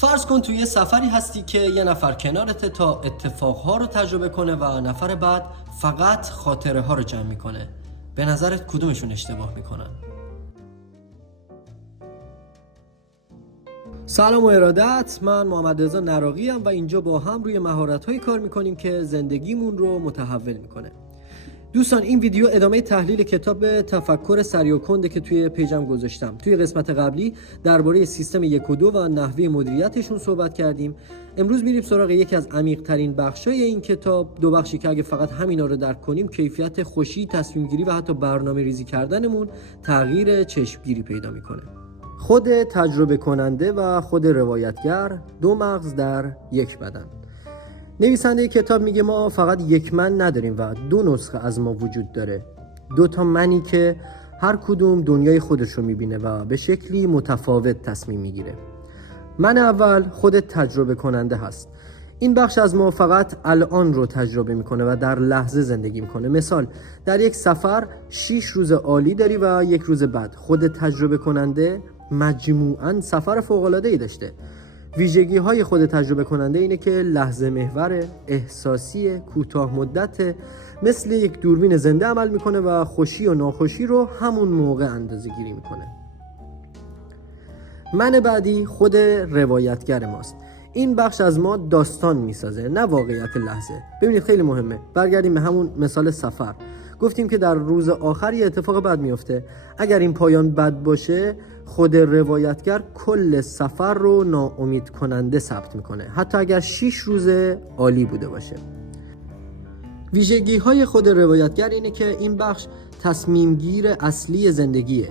فرض کن توی یه سفری هستی که یه نفر کنارته تا اتفاقها رو تجربه کنه و نفر بعد فقط خاطره ها رو جمع میکنه. به نظرت کدومشون اشتباه میکنن؟ سلام و ارادت، من محمد رضا نراقی ام و اینجا با هم روی مهارت‌هایی کار میکنیم که زندگیمون رو متحول میکنه. دوستان، این ویدیو ادامه تحلیل کتاب تفکر سریع و کنده که توی پیجم گذاشتم. توی قسمت قبلی درباره سیستم 1 و 2 و نحوه مدیریتشون صحبت کردیم. امروز میریم سراغ یکی از عمیق‌ترین بخشای این کتاب، دو بخشی که اگه فقط همینا رو درک کنیم کیفیت خوشی، تصمیم گیری و حتی برنامه ریزی کردنمون تغییر چشمگیری پیدا میکنه. خود تجربه کننده و خود روایتگر، دو مغز در یک بدن. نویسنده کتاب میگه ما فقط یک من نداریم و دو نسخه از ما وجود داره. دو تا منی که هر کدوم دنیای خودش رو میبینه و به شکلی متفاوت تصمیم میگیره. من اول خود تجربه کننده هست. این بخش از ما فقط الان رو تجربه میکنه و در لحظه زندگی میکنه. مثال، در یک سفر 6 روز عالی داری و 1 روز بد. خود تجربه کننده مجموعاً سفر فوق‌العاده‌ای داشته. ویژگی های خود تجربه کننده اینه که لحظه محور، احساسی، کوتاه مدت، مثل یک دوربین زنده عمل میکنه و خوشی و ناخوشی رو همون موقع اندازه گیری میکنه. من بعدی خود روایتگر ماست. این بخش از ما داستان میسازه، نه واقعیت لحظه. ببینید خیلی مهمه. برگردیم به همون مثال سفر. گفتیم که در روز آخر یه اتفاق بد میفته. اگر این پایان بد باشه، خود روایتگر کل سفر رو ناامید کننده ثبت میکنه، حتی اگر 6 روز عالی بوده باشه. ویژگی های خود روایتگر اینه که این بخش تصمیم گیر اصلی زندگیه.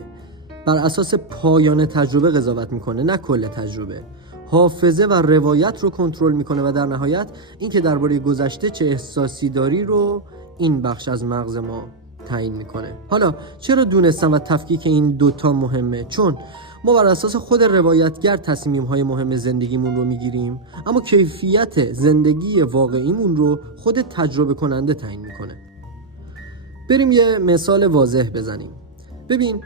بر اساس پایان تجربه قضاوت میکنه، نه کل تجربه. حافظه و روایت رو کنترل میکنه و در نهایت این که درباره گذشته چه احساسی داری رو این بخش از مغز ما تعیین میکنه. حالا چرا دونستن و تفکیک این دوتا مهمه؟ چون ما بر اساس خود روایتگر تصمیم‌های مهم زندگیمون رو میگیریم، اما کیفیت زندگی واقعیمون رو خود تجربه کننده تعیین میکنه. بریم یه مثال واضح بزنیم. ببین،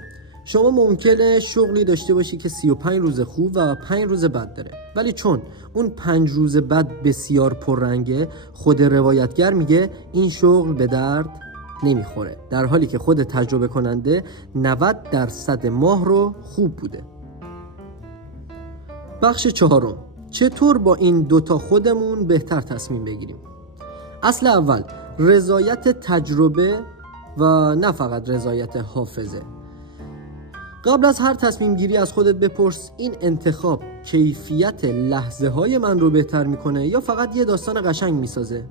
شما ممکنه شغلی داشته باشی که 35 روز خوب و 5 روز بد داره، ولی چون اون 5 روز بد بسیار پررنگه، خود روایتگر میگه این شغل به درد نمیخوره، در حالی که خود تجربه کننده 90% ماه رو خوب بوده. بخش 4، چطور با این دوتا خودمون بهتر تصمیم بگیریم؟ اصل اول، رضایت تجربه و نه فقط رضایت حافظه. قبل از هر تصمیم گیری از خودت بپرس این انتخاب کیفیت لحظه های من رو بهتر میکنه یا فقط یه داستان قشنگ میسازه؟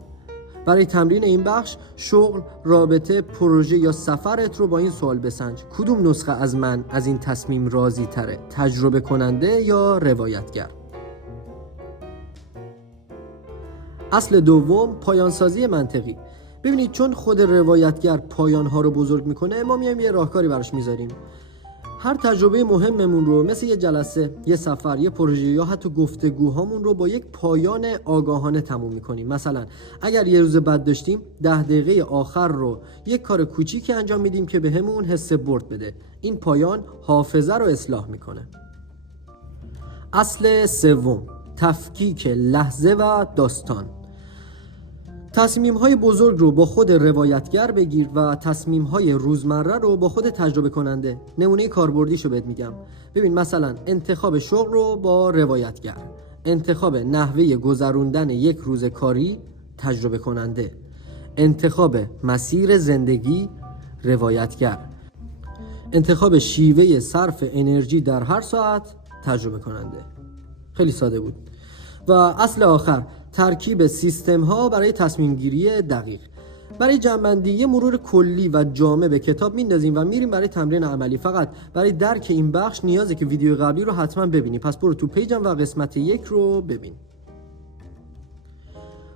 برای تمرین این بخش، شغل، رابطه، پروژه یا سفرت رو با این سوال بسنج: کدوم نسخه از من از این تصمیم راضی تره؟ تجربه کننده یا روایتگر؟ اصل دوم، پایانسازی منطقی. ببینید، چون خود روایتگر پایانها رو بزرگ میکنه، ما میایم یه راهکاری براش میذاریم. هر تجربه مهممون رو مثل یه جلسه، یه سفر، یه پروژه یا حتی گفتگوهامون رو با یک پایان آگاهانه تموم می‌کنیم. مثلا اگر یه روز بد داشتیم، 10 دقیقه آخر رو یک کار کوچیکی انجام میدیم که بهمون حس برد بده. این پایان حافظه رو اصلاح میکنه. اصل سوم، تفکیک لحظه و داستان. تصمیم‌های بزرگ رو با خود روایتگر بگیر و تصمیم‌های روزمره رو با خود تجربه کننده. نمونه کاربردیشو بهت میگم. ببین، مثلا انتخاب شغل رو با روایتگر، انتخاب نحوه گذروندن 1 روز کاری تجربه کننده، انتخاب مسیر زندگی روایتگر، انتخاب شیوه صرف انرژی در هر ساعت تجربه کننده. خیلی ساده بود. و اصل آخر، ترکیب سیستم ها برای تصمیم گیری دقیق. برای جمع‌بندی یه مرور کلی و جامع به کتاب میندازیم و میریم برای تمرین عملی. فقط برای درک این بخش نیازه که ویدیو قبلی رو حتما ببینی. پس برو تو پیجم و قسمت 1 رو ببین.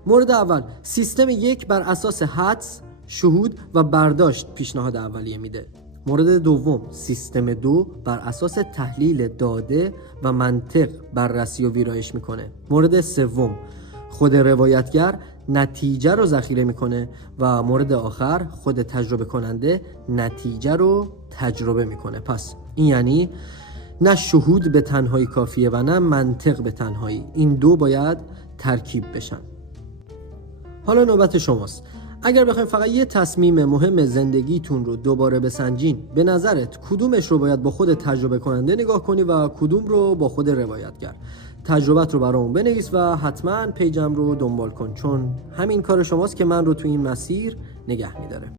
مورد اول، سیستم 1 بر اساس حدس، شهود و برداشت پیشنهاد اولیه میده. مورد دوم، سیستم 2 بر اساس تحلیل داده و منطق بررسی و ویرایش میکنه. مورد سوم، خود روایتگر نتیجه رو ذخیره میکنه و مورد آخر، خود تجربه کننده نتیجه رو تجربه میکنه. پس این یعنی نه شهود به تنهایی کافیه و نه منطق به تنهایی. این دو باید ترکیب بشن. حالا نوبت شماست. اگر بخواید فقط یه تصمیم مهم زندگیتون رو دوباره بسنجین، به نظرت کدومش رو باید با خود تجربه کننده نگاه کنی و کدوم رو با خود روایتگر؟ تجربت رو برام بنویس و حتما پیجم رو دنبال کن، چون همین کار شماست که من رو تو این مسیر نگه میداره.